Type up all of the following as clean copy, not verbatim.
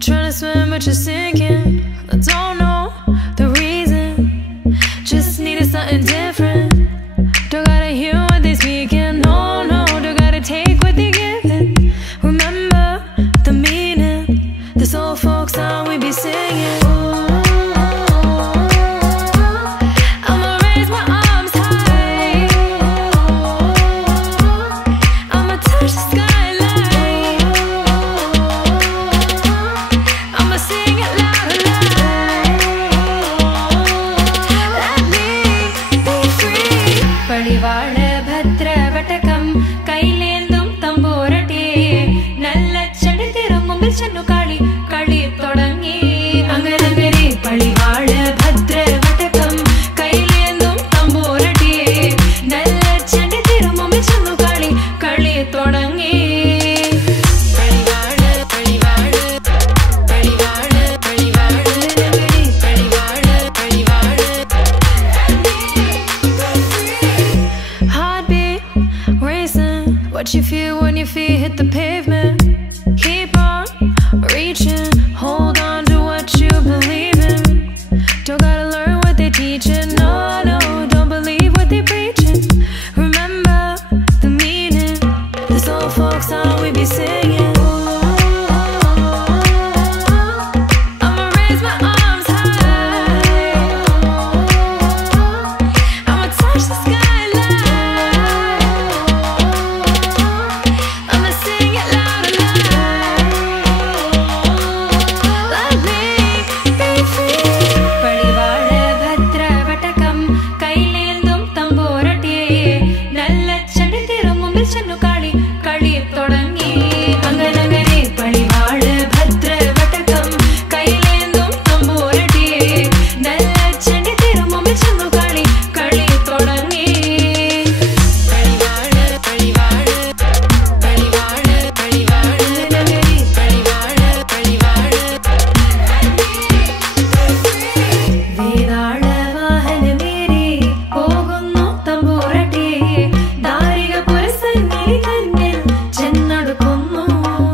Trying to swim but you're sinking. I don't know the reason. Just needed something different. Don't gotta hear what they speaking. No, no, don't gotta take what they giving. Remember the meaning. This old folk song we be singing. I'ma raise my arms high. I'ma touch the skyline. I'ma sing it loud and loud. Let me be free. Palivaal bhadra vatakam kailendum tamborate nalla chadithirum mumbil channu kali kali thodangi anganangare palivaal bhadra vatakam kailendum tamborate nalla chadithirum mumbil channu kali kali thodangi palivaal palivaal palivaal palivaal palivaal palivaal heartbeat racing. What you feel when your feet hit the pavement. Keep on reaching. Hold on to what you believe in. Don't gotta learn what they teaching. No, no, don't believe what they preaching. Remember the meaning. This old folk song we be singing. I'ma raise my arms high. I'ma touch the skyline. I'ma sing it loud and loud. Let me be free. Palivaal bhadra vatakam kailendum tamborate nalla chadithirum mumbil channu kali kali thodangi anganagare palivaal bhadra vatakam kailendum tamborate nalla chadithirum mumbil channu kali kali thodangi palivaal palivaal palivaal palivaal nagari palivaal palivaal വേദാള വാഹനമേറി പോകുന്നു തമ്പുരട്ടി ദാരിക പുരസന്നിധി തന്നിൽ ചെന്നടുക്കുന്നു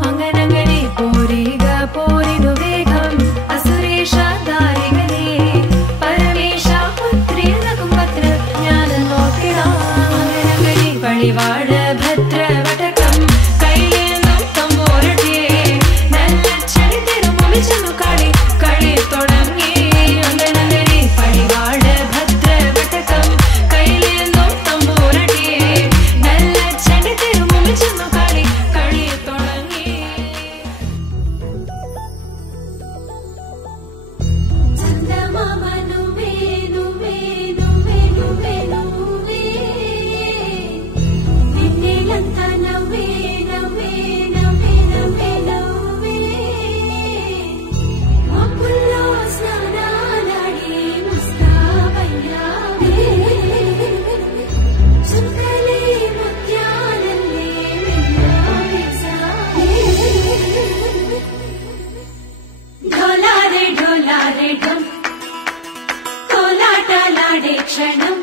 അങ്ങനങ്ങനെ പോരിക പോരിനു വേഗം അസുരേഷ ദാരികനെ പരമേശ പുത്രിയനകും പത്ര ജ്ഞാന നോക്കിടാം അങ്ങനങ്ങനെ പളിവാള ഭദ്ര വടകം കൈലേന്തും തമ്പുരട്ടി നല്ല ചരിതിരും മുമ്പിൽ ചെന്നു കളി കളി തുടങ്ങി ಅಂಗನಗರಿ ಪಳಿವಾಳ ಭದ್ರ ವಟಕಂ ಕೈಲೇಂದುಂ ತಂಬೂರಟಿ ನಲ್ಲ ಚಂಡಿತಿರು ಮುಮ್ಮಿಲ್ ಚೆನ್ನು ಕಳಿ ಕಳಿ ತೊಡಂಗಿ ಚಂದಮಾಮ ನುವ್ವೇ ನುವ್ವೇ ನುವ್ವೇ ನುವ್ವೇ ನುವ್ವೇ ನಿನ್ನೆಲಂತ ನವ್ವೇ ನವ್ವೇ ನವ್ವೇ ನವ್ವೇ ನವ್ವೇ మబ్బుల్లో స్నానాలాడి ముస్తాబయ్యావే చుక్కలే ముత్యాలల్లే వెన్నవేశావే ఢోలారే ఢోలారే ఢం కోలాటలాడే క్షణం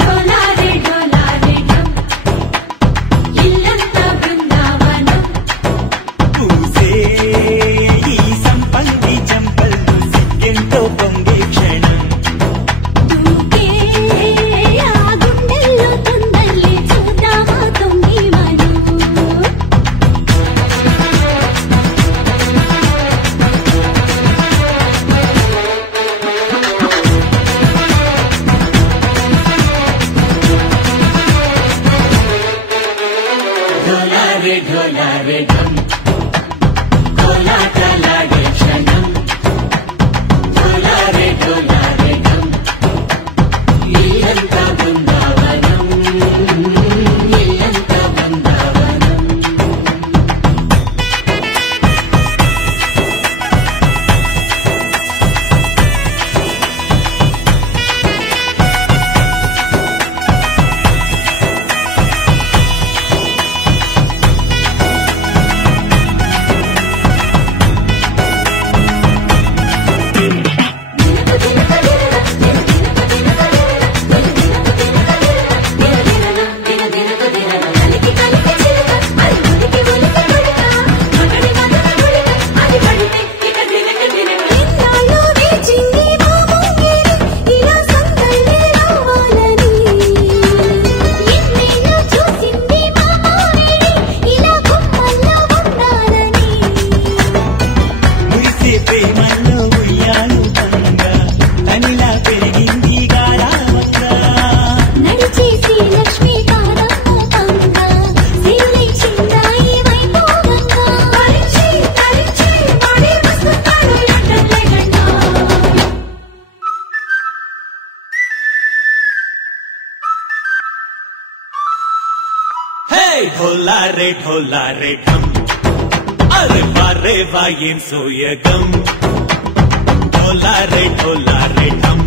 ఢోలారే ఢోలారే ఢం ఇల్లంతా బృందావనం పూసే ఈ సంపంగి చంపలు సిగ్గెంతో పొంగే క్షణం దూకే ఆ గుండెల్లో తొందల్లి చూద్దామా తొంగి మను ढोला रे ढम अरे वारे वायें सोयगम ढोला रे ढम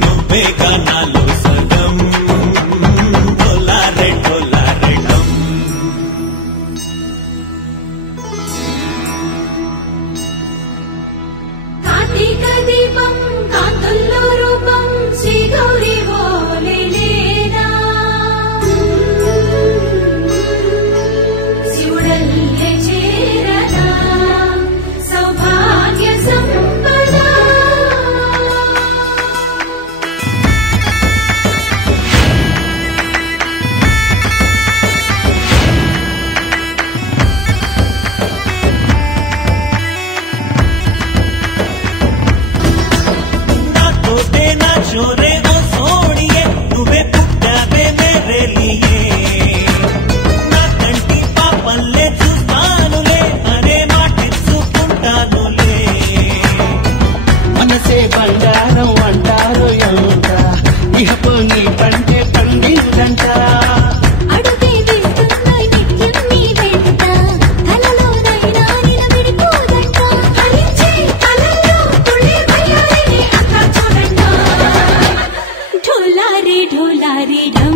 నువ్వేగా నాలో సగం ढोला रे ढम కార్తీక దీపం కాంతుల్లో రూపం శ్రీ గౌరీ ఓలేనా శివుడల్లే చేరదా సౌభాగ్య సంపద छोरे ओ सोनिए तुम्हें पुट्टावे मेरे लिए ना कंटी पापल्ले చూస్తానులే అనే మాటిచ్చుకుంటానులే మనసే బంగారం అంటారు ఎంత ఇహపు నీ పంటే పండిందంట అడుగే వెళ్తున్నాయి నిత్యం నీ వెంట కలలోనైనా నిలబడిపోదంట హరించే కలల్లో తుళ్ళే వయ్యారిని అక్క చూడంట ढोला रे ढम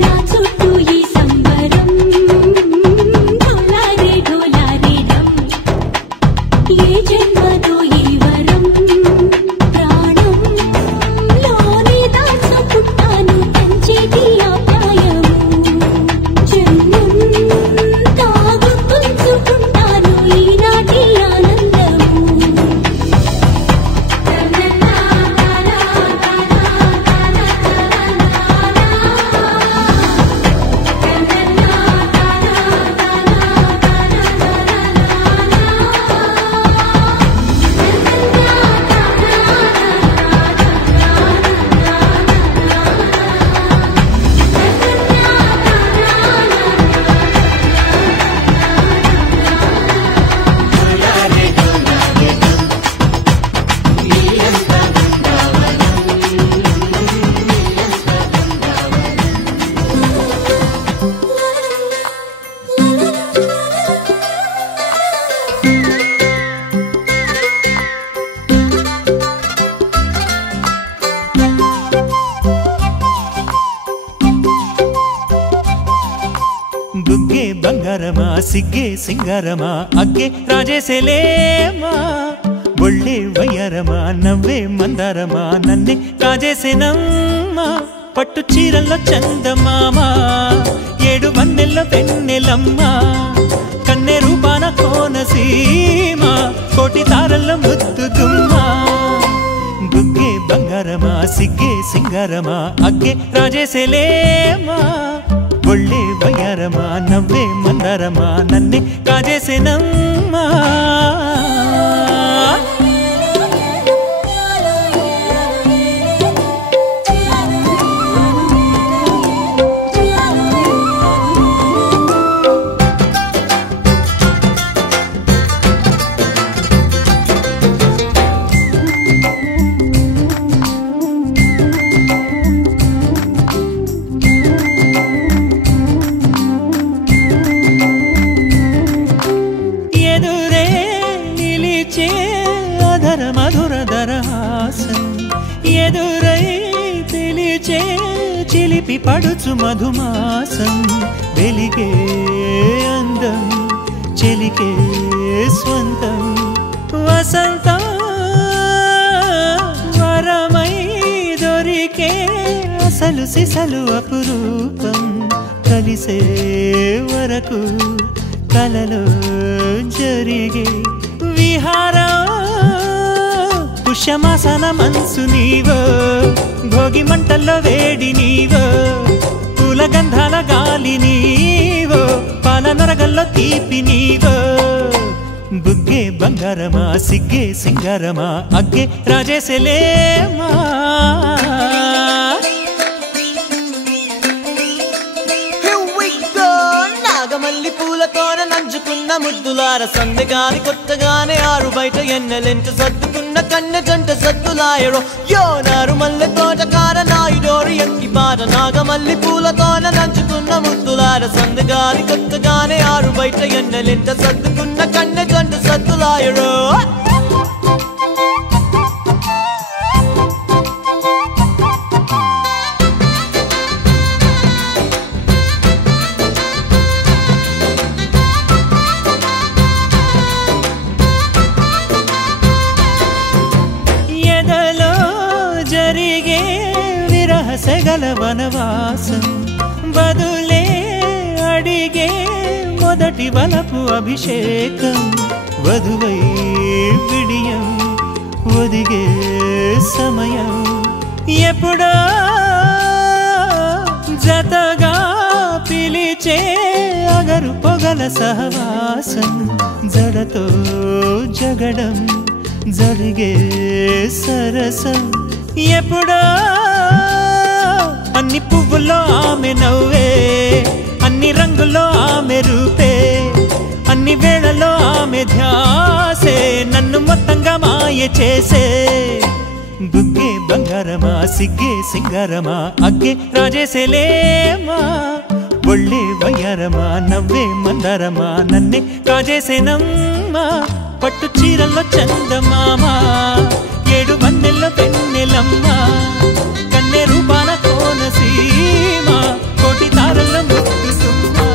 నా చుట్టూ ఈ సంబరం ढोला रे ढम ఏ జన్మతో ఈ వరం ప్రాణం లోనే దాచుకుంటాను కంచేటి ఆప్యాయము జన్మం తాగుతుంచుకుంటాను ఈనాటి ఆనందము బుగ్గే బంగారమా సిగ్గే సింగారమా అగ్గే రాజేసేలేమా ఒళ్ళే వయ్యారమా నవ్వే మందారమా నన్నే కాజేసేనమ్మా పట్టు చీరల్లో చందమామా ఏడు వన్నెల్లో వెన్నెలమ్మా కన్నె రూపాన కోనసీమ కోటి తారల్లో ముద్దుగుమ్మా బుగ్గే బంగారమా సిగ్గే సింగారమా అగ్గే రాజేసేలేమా ఒళ్ళే వయ్యారమా నవ్వే మందారమా నన్నే కాజేసేనమ్మా ఎదురై పిలిచే చిలిపి పడుచు మధుమాసం వెలిగే అందం చెలికే స్వంతం వసంతం వరమై దొరికే అసలు సిసలు అపురూపం కలిసే వరకు కలలో జరిగే విహారం పుష్యమాసన మనసు నీవో భోగి మంటల్లో వేడి నీవో పూల గంధాల గాలి నీవో పాల నరగల్లో తీపి నీవో బుగ్గే బంగారమా సిగ్గే సింగారమా అగ్గే రాజేసేలేమా నాగమల్లి పూలతోన నంచుకున్న ముద్దులార సందెగాని కొత్తగానే ఆరు బయట ఎన్నెలెంట సర్దుకున్న కన్నె జంట సద్దులాయడో యో నారు మల్లె తోట కార నాయుడోరు ఎంకి పాట నాగమల్లి పూలతోన నంచుకున్న ముద్దులార సందగాలి కొత్తగానే ఆరు బయట ఎండలింట సర్దుకున్న కన్నె జంట సద్దులాయడో సెగల వనవాసం బదులే అడిగే మొదటి వలపు అభిషేకం వధువై విడియం ఒదిగే సమయం ఎప్పుడో జతగా పిలిచే అగరు పొగల సహవాసం జడతో జగడం జరిగే సరసం ఎప్పుడో అన్ని పువ్వుల్లో ఆమె నవ్వే అన్ని రంగుల్లో ఆమె రూపే అన్ని వేళలో ఆమె ధ్యాసే నన్ను మొత్తంగా మాయ చేసే బుగ్గే బంగారమా సిగ్గే సింగారమా అగ్గే రాజేసేలేమా ఒళ్ళే వయ్యారమా నవ్వే మందారమా నన్నే కాజేసేనమ్మా పట్టు చీరల్లో చందమామా ఏడు వన్నెల్లో పెన్నెలమ్మా కన్నె రూపాన కోనసీమ కోటి తారల ముద్దుసుమ్మా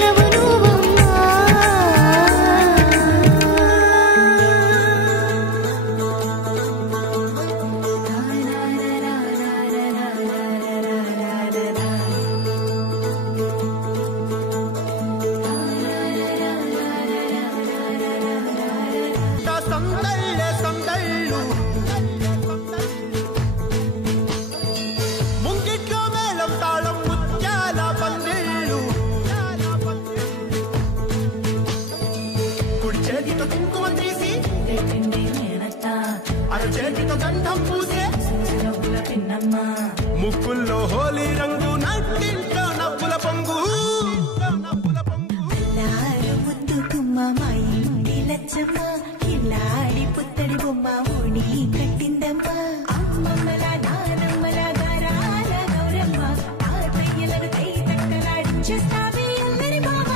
వెన్నెలవు నువ్వమ్మా ముంగిట్లో మేళం తాళం ముత్యాల పందిళ్ళు కుడి చేతితో కుంకుమ తీసి అర చేతితో గంధం పూసే ముక్కుల్లో హోలీ రంగు నట్టింట్లో నవ్వుల పొంగు ముద్దు గుమ్మ మా ఇంటి లచ్చమ్మ కిల్లాడి పుత్తడి బొమ్మ ఓడి కట్టిందమ్మా అమ్మమ్మల నానమ్మల గారాల గౌరమ్మ తాతయ్యలను కై తట్టలాడించేస్తావే అందరి బామ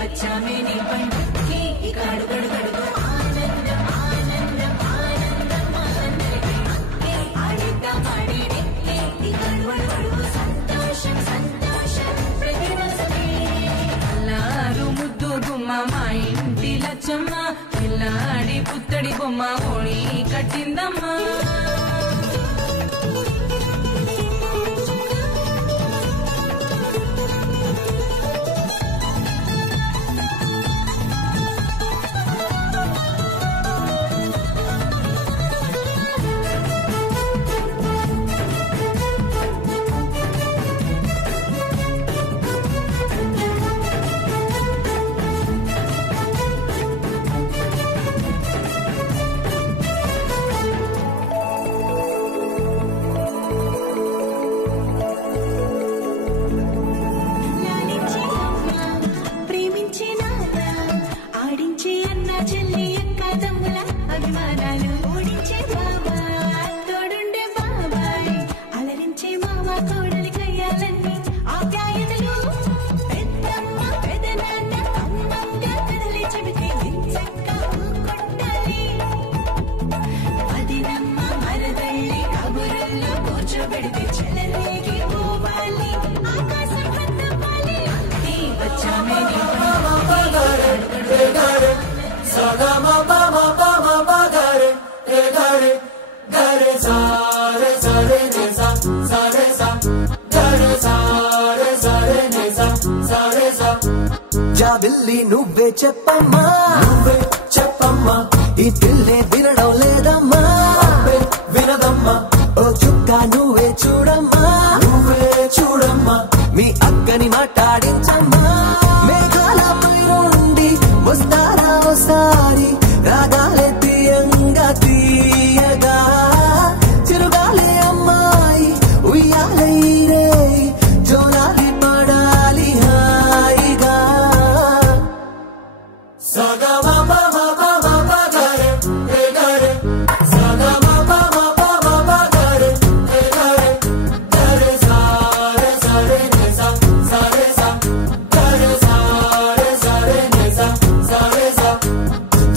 వచ్చామే నీ పండుగకి ఇక అడుగడుగడుగు ఆనందం ఆనందం ఆనందం అందరికీ ఆడిద్దాం ఆడేడే ఇక అడుగడుగడుగు సంతోషం సంతోషం ప్రతిరోజమే అల్లారు ముద్దు గుమ్మ మా ఇంటి లచ్చమ్మ పిల్లాడి పుత్తడి బొమ్మ ఓడి కట్టిందమ్మా లాలించే అమ్మ ప్రేమించే నాన్న ఆడించే అన్న చెల్లి అక్క తమ్ముల అభిమానాలు ఓడించే బాబా తోడుండే బాబాయ్ అలరించే మామ కోడలి కయ్యాలన్నీ ఆప్యాయతలు పెద్దమ్మ పెదనాన్న అమ్మంగా కథలే చెబితే ఇంచక్క కొట్టాలి వదినమ్మ మరదల్లి కబురుల్లో కూర్చోబెడితే చెలరేగి పోవాలి ఆకాశం కన్నపాలి అంతే వచ్చామే నీ జాబిల్లి నువ్వే చెప్పమ్మా ఈ పిల్లే వినడం లేదమ్మా వినదమ్మా ఓ చుక్క నువ్వే చూడమ్మా మీ అక్కని మాట్లాడించమ్మా మేఘాలపై నుండి వస్తారా ఒకసారి రాగాలే తీయగా చిరుగాలే అమ్మాయి ఉయ్యాలే రే జోరాలి పడాలి హాయిగా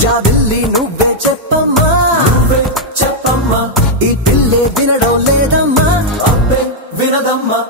జాబిల్లి నువ్వే చెప్పమ్మా ఈ పిల్లే వినడం లేదమ్మా అబ్బే వినదమ్మా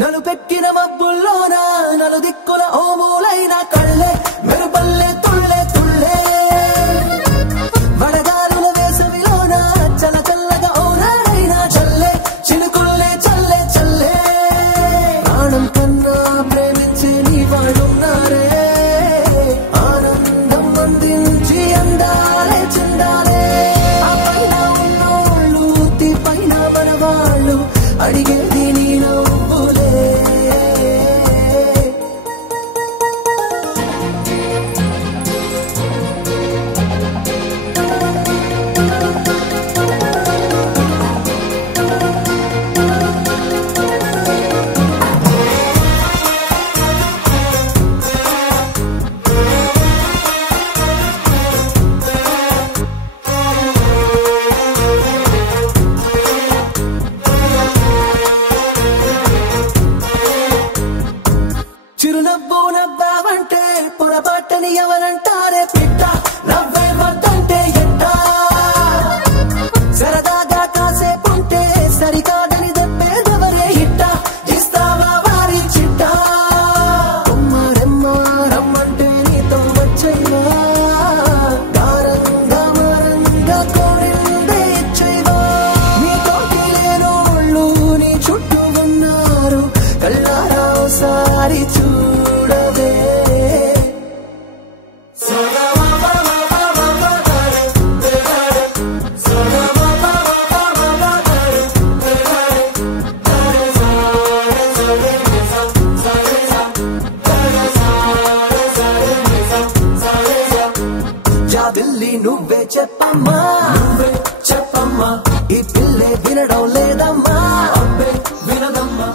నలు పెట్టిన మబ్బుల్లోన నలు దిక్కుల ఓ మూలైన కళ్ళే మెరుపల్లె తుళ్ళే వడగారుల వేసవిలోన చల్ల చల్లగా ఓ నాడైనా చల్లే చినుకుల్లే చల్లే ప్రాణం కన్నా ప్రేమించే నీ వాడున్నారే ఆనందం అందించి అందాలే చెందాలే ఆ పైన ఉన్నోళ్ళు తీ పైన మనవాళ్ళు అడిగేది నీ నవ్వులే ఒక్కసారి చూడవే జాబిల్లి నువ్వే చెప్పమ్మా చెప్పమ్మా ఈ పిల్లే వినడం లేదమ్మా వినదమ్మా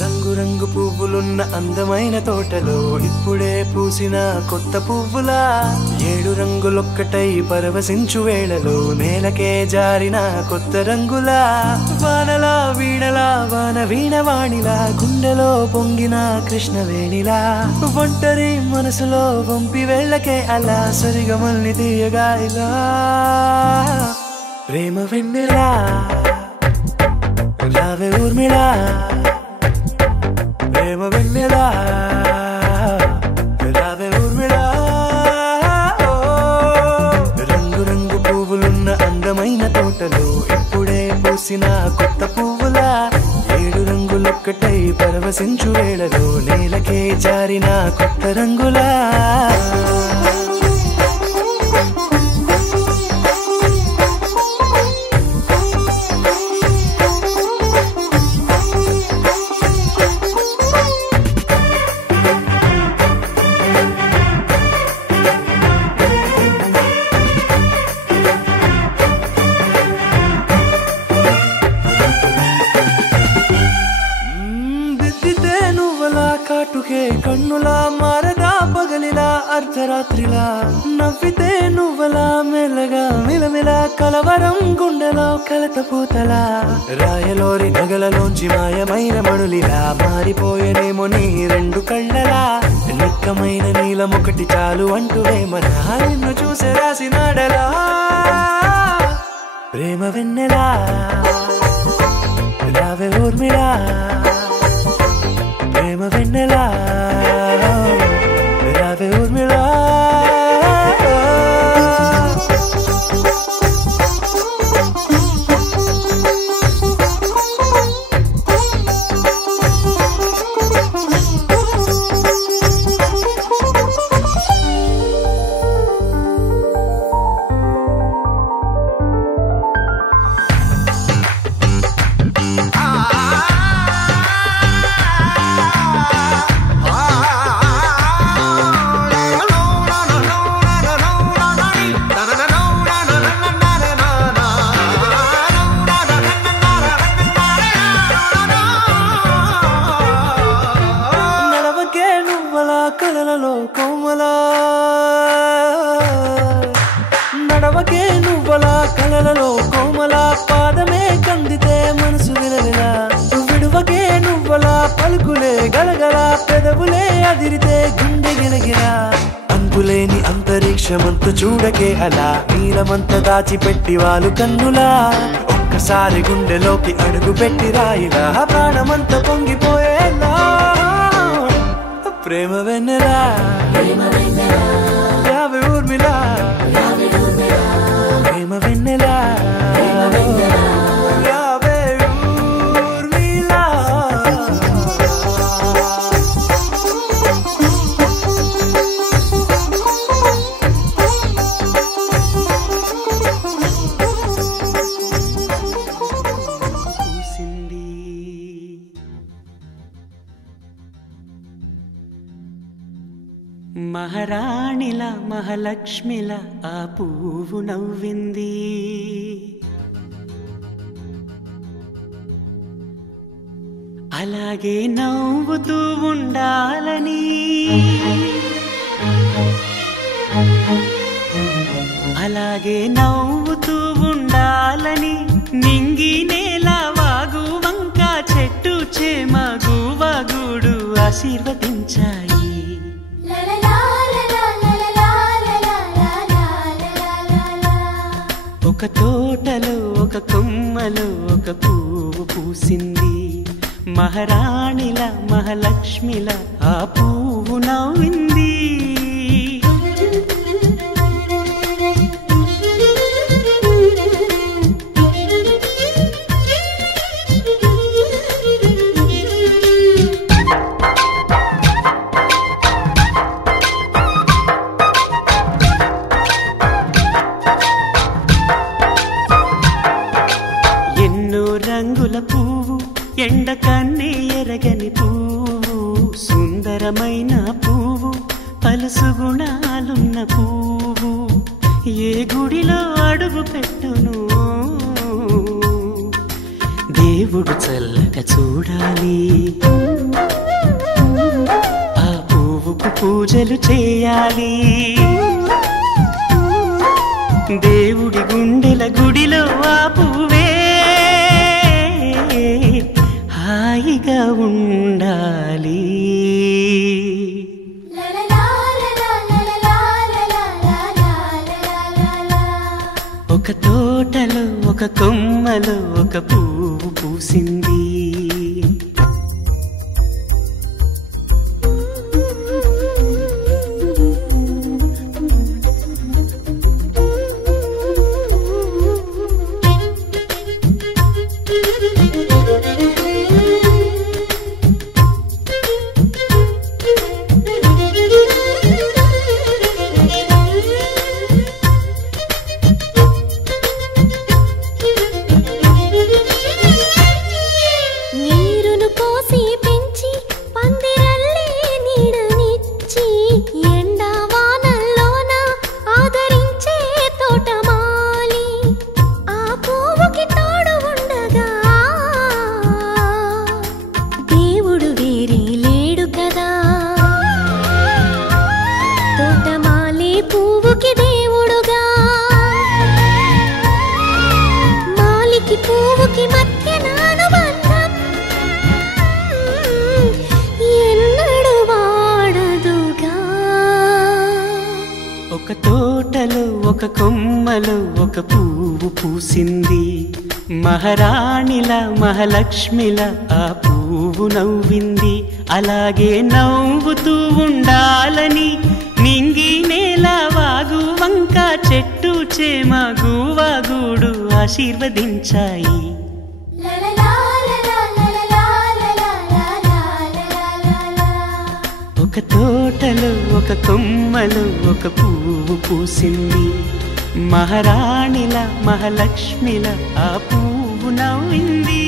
రంగు రంగు పువ్వులున్న అందమైన తోటలో ఇప్పుడే పూసిన కొత్త పువ్వులా 7 రంగులొక్కటై పరవశించు వేళలో నేలకే జారిన కొత్త రంగులా వానలా వీణలా వాన వీణవాణిలా గుండెలో పొంగిన కృష్ణవేణిలా ఒంటరి మనసులో వంపి వెళ్ళకే అలా సరిగమల్ని తీయగా ఇలా ప్రేమ వెన్నెలా రావే ఊర్మిళా ప్రేమ వెన్నెలా రావే ఊర్మిళా రంగు రంగు పువ్వులున్న అందమైన తోటలో ఇప్పుడే పూసిన కొత్త పువ్వులా 7 రంగులొక్కటై పరవశించు వేళలో నేలకే జారిన కొత్త రంగులా కన్నులా మారగా పగలిలా అర్ధరాత్రిలా నవ్వితే నువ్వలా మెల్లగా మిలమిలా కలవరం గుండెలో కలత పూతలా రాయలోరి నగలలోంచి మాయమైన మణులిలా మారిపోయేనేమో నీ 2 కళ్ళలా నిక్కమైన నీలమొకటి చాలు అంటూ వేమనా నిన్ను చూసే రాసినాడలా ప్రేమ వెన్నెలా రావే ఊర్మిళా ప్రేమ వెన్నెలా రావే ఊర్మిళా కలలలో కోమలా నడవకే నువ్వలా కలలలో కోమలా పాదమే కందితే మనసు విలవిలా విడువకే నువ్వలా పలుకులే గలగల పెదవులే అదిరితే గుండె గిలగిలా అంతులేని అంతరిక్షమంత చూడకే అలా నీలమంత దాచిపెట్టి వాళ్ళు కన్నులా ఒక్కసారి గుండెలోకి అడుగు పెట్టి రాయిలా ప్రాణమంత పొంగిపోయేలా ప్రేమ వెన్నెలా రావే ఊర్మిళా ప్రేమ వెన్నెలా రావే ఊర్మిళా మహారాణిలా మహాలక్ష్మిలా ఆ పువ్వు నవ్వింది అలాగే నవ్వుతూ ఉండాలని అలాగే నవ్వుతూ ఉండాలని నింగి నేల వాగు వంక చెట్టు చేమ గువగూడు ఆశీర్వదించాయి ఒక తోటలో ఒక కొమ్మలో ఒక పువ్వు పూసింది మహారాణిలా మహాలక్ష్మిలా ఆ పువ్వు నవ్వింది రంగుల పువ్వు ఎండ కన్నే ఎరగని పువ్వు సుందరమైన పువ్వు పలుసు గుణాలున్న పువ్వు ఏ గుడిలో అడుగు పెట్టును దేవుడు చల్లగా చూడాలి ఆ పువ్వుకు పూజలు చేయాలి దేవుడి గుండెల గుడిలో ఆ పువ్వే హాయిగా ఉండాలి ఒక తోటలో ఒక కొమ్మలో ఒక పువ్వు పూసింది ఒక తోటలో ఒక కొమ్మలో ఒక పువ్వు పూసింది మహారాణిలా మహాలక్ష్మిలా ఆ పువ్వు నవ్వింది అలాగే నవ్వుతూ ఉండాలని నింగి నేల వాగు వంక చెట్టు చేమ గువాగూడు ఆశీర్వదించాయి ఒక తోటలో ఒక కొమ్మలో ఒక పువ్వు పూసింది మహారాణిలా మహాలక్ష్మిలా ఆ పువ్వు నవ్వింది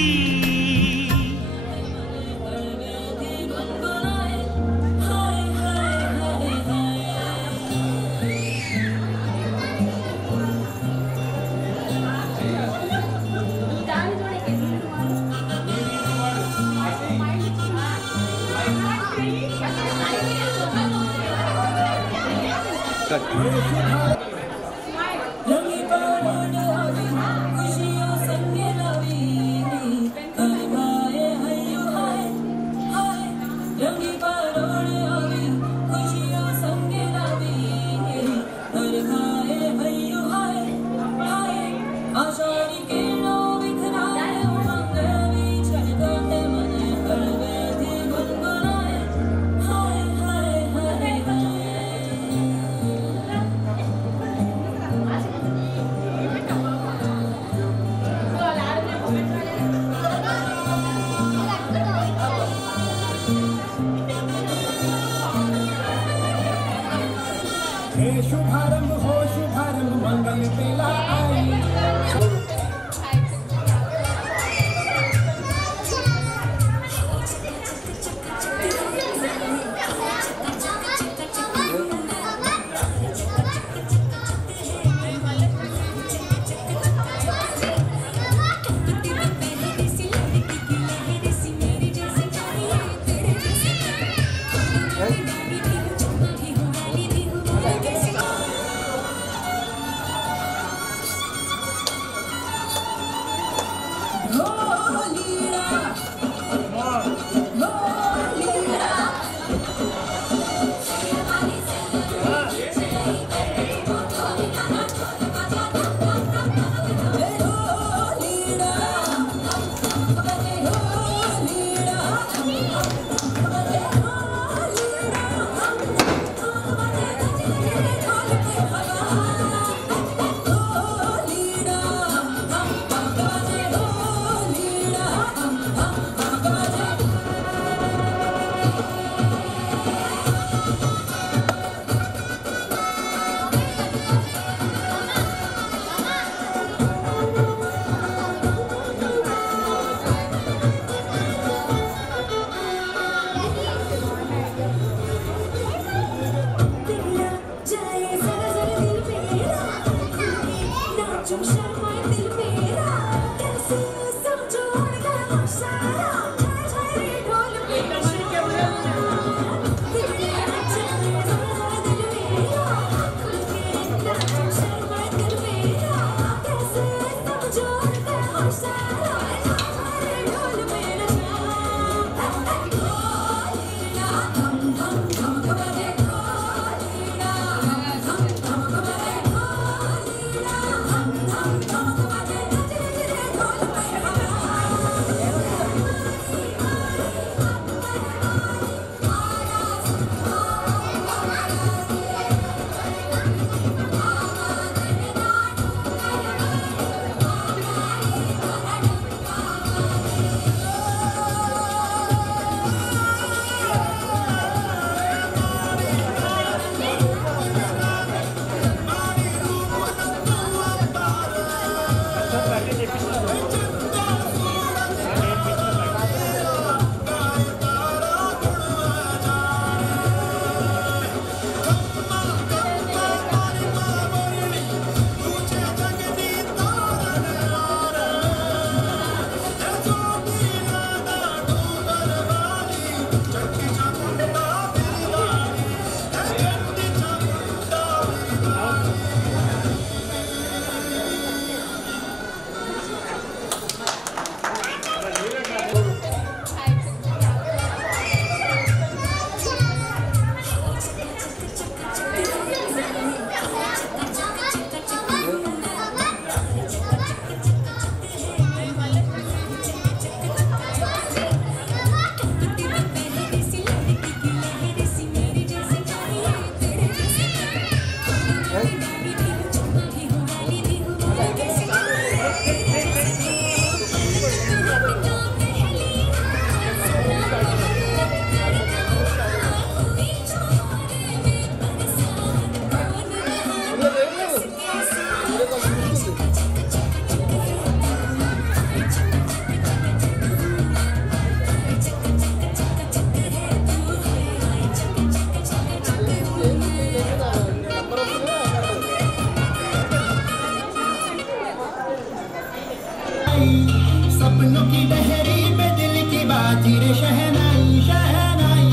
बाजी रे शहनाई शहनाई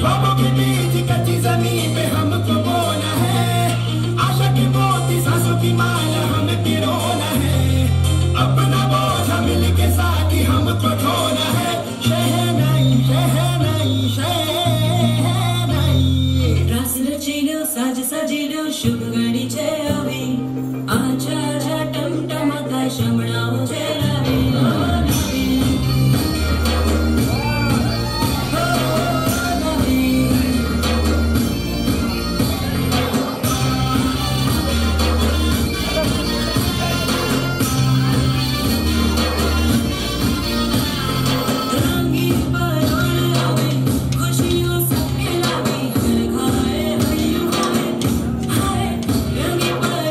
ख्वाबों के बीच कच्ची जमीन पे हमको बोना है आशा के मोती सांसों की माला हमें पिरोना है अपना बोझा मिल के साथ ही हमको ढोना है शहनाई शहनाई शहनाई रास रचिलो साज सजिलो शुभ घड़ी छे अवी आछा आछा टमटमाता शमणाओ छे रवी खुशियों सबके लावी हर खाए हरियो खाए हाय रंगी पर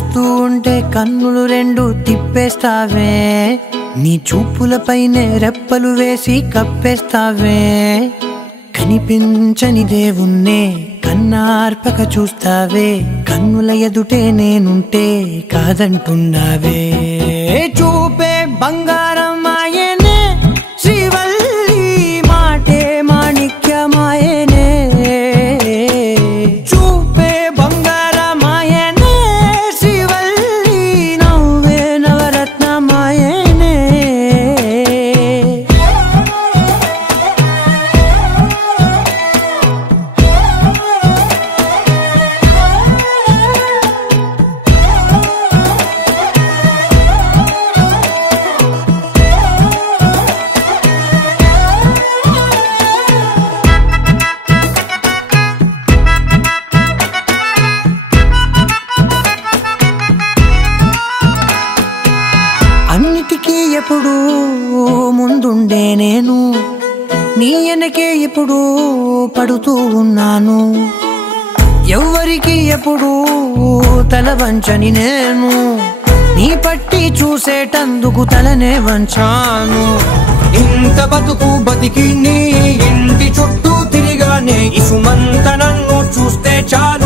చూస్తూ ఉంటే కన్నులు రెండు తిప్పేస్తావే, నీ చూపులపైనే రెప్పలు వేసి కప్పేస్తావే. కనిపించని దేవుణ్ణే కన్నార్పక చూస్తావే, కన్నుల ఎదుటే నేనుంటే కాదంటున్నావే. చూపే బంగారం ఆయనే, శ్రీవల్లి మాటే మాణిక్యమాయనే. చూపే బంగారం ఆయనే, శ్రీవల్లి నవ్వే నవరత్నమాయనే. అన్నిటికీ ఎప్పుడు ముందుండే నేను, నీ వెనకే ఎప్పుడు పడుతూ ఉన్నాను. ఎవ్వరికి ఎప్పుడు తల వంచని నేను, నీ పట్టి చూసేటందుకు తలనే వంచాను. ఇంత బతుకు బతికి నీ ఇంటి చుట్టూ తిరిగానే, ఇసుమంత నన్ను చూస్తే చాలు